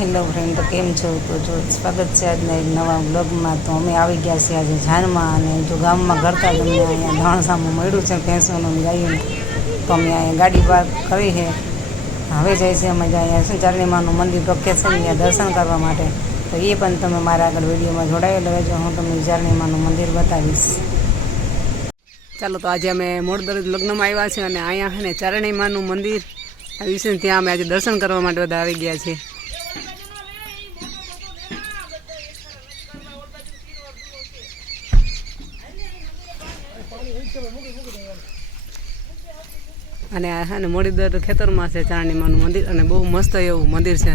Hello friend, તો કેમ છો? તો જો સ્વાગત છે આજના એક નવા બ્લોગમાં. તો અમે આવી ગયા છીએ આજે જાનમાં, અને જો ગામમાં કરતા જ અમને અહીંયા ધણસામું મળ્યું છે ભેંસોનું ગાયું. તો અમે અહીંયા ગાડી પાર્ક કરી છે. હવે જાય છે અમે અહીંયા શું ચારણીમાનું મંદિર પ્રખ્યાત છે ને ત્યાં દર્શન કરવા માટે. તો એ પણ તમે મારા આગળ વિડીયોમાં જોડાયેલા રહેજો. હું તમને ચારણીમાનું મંદિર બતાવીશ. ચાલો, તો આજે અમે મોડદરજ લગ્નમાં આવ્યા છીએ અને અહીંયા છે ને ચારણીમાનું મંદિર આવ્યું છે ને ત્યાં અમે આજે દર્શન કરવા માટે બધા આવી ગયા છીએ. અને આ છે ને મોડીદર ખેતરમાં છે ચારણીમાનું મંદિર, અને બહુ મસ્ત એવું મંદિર છે.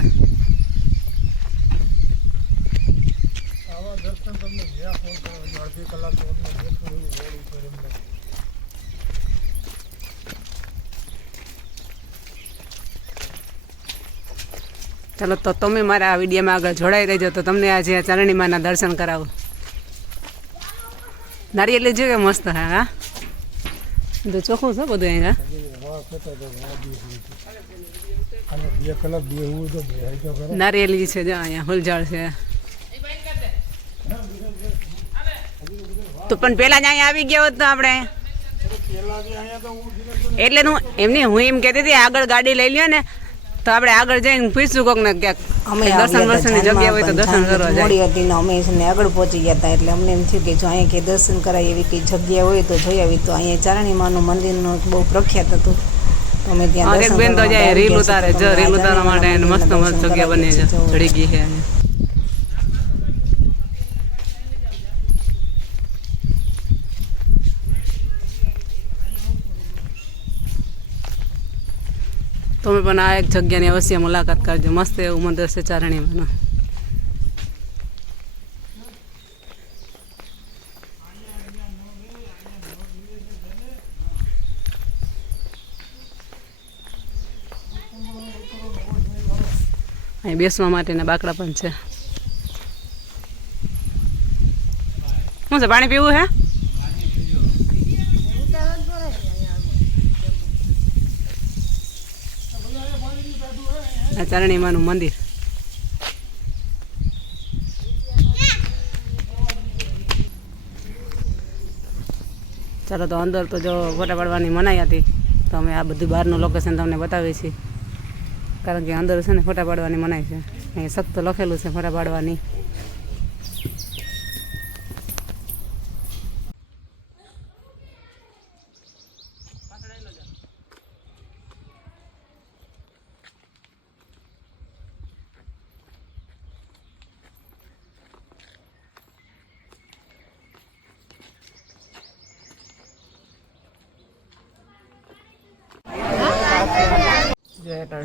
ચાલો, તો તમે મારા આ વિડીયોમાં આગળ જોડાઈ રહેજો, તો તમને આજે ચારણીમાના દર્શન કરાવો. નારિયેળ જો કે મસ્ત હે. હા, તો ચોખ્ખું છે બધું અહીંયા. નારિયેળી છે જો અહીંયા, ફૂલઝાડ છે. તો પણ પેલા જ અહીંયા આવી ગયા હોત તો આપણે, એટલે હું એમ કહેતી હતી આગળ ગાડી લઈ લ્યો ને તો આપણે આગળ જઈને પૂછશું કોક ને ક્યાંક અમે દર્શનની જગ્યા હોય તો દર્શન કરવા મોડી હતી ને અમે આગળ પહોંચી ગયા હતા. એટલે અમને એમ થયું કે જો અહીંયા કંઈ દર્શન કરાય એવી કંઈ જગ્યા હોય તો જોઈ આવી. તો અહીંયા ચારણીમાનું મંદિરનું બહુ પ્રખ્યાત હતું. તો અમે ત્યાં બેન તો જાય રીલ ઉતારે, રીલ ઉતારવા માટે મસ્ત મસ્ત જગ્યા બની છે, ચડી ગઈ છે. તમે પણ આ એક જગ્યાની અવશ્ય મુલાકાત કરજો. મસ્ત એવું મંદિર છે ચારણીમાનું. અહીં બેસવા માટેના બાકડા પણ છે. શું છે, પાણી પીવું હે? આ ચારણીમાનું મંદિર. ચાલો, તો અંદર તો જો ફોટા પાડવાની મનાઈ હતી, તો અમે આ બધું બહારનું લોકેશન તમને બતાવીએ છીએ. કારણ કે અંદર છે ને ફોટા પાડવાની મનાઈ છે. અહીં સખ્ત લખેલું છે ફોટા પાડવાની.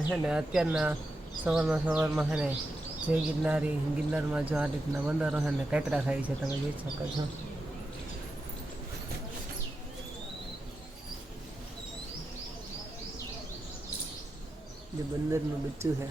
છે ને અત્યારના સવારમાં છે ને જય ગિરનારમાં જો આ રીતના બંદરો છે ને કાતરા ખાય છે, તમે જોઈ શકો છો. જે બંદરનું બચ્ચું છે.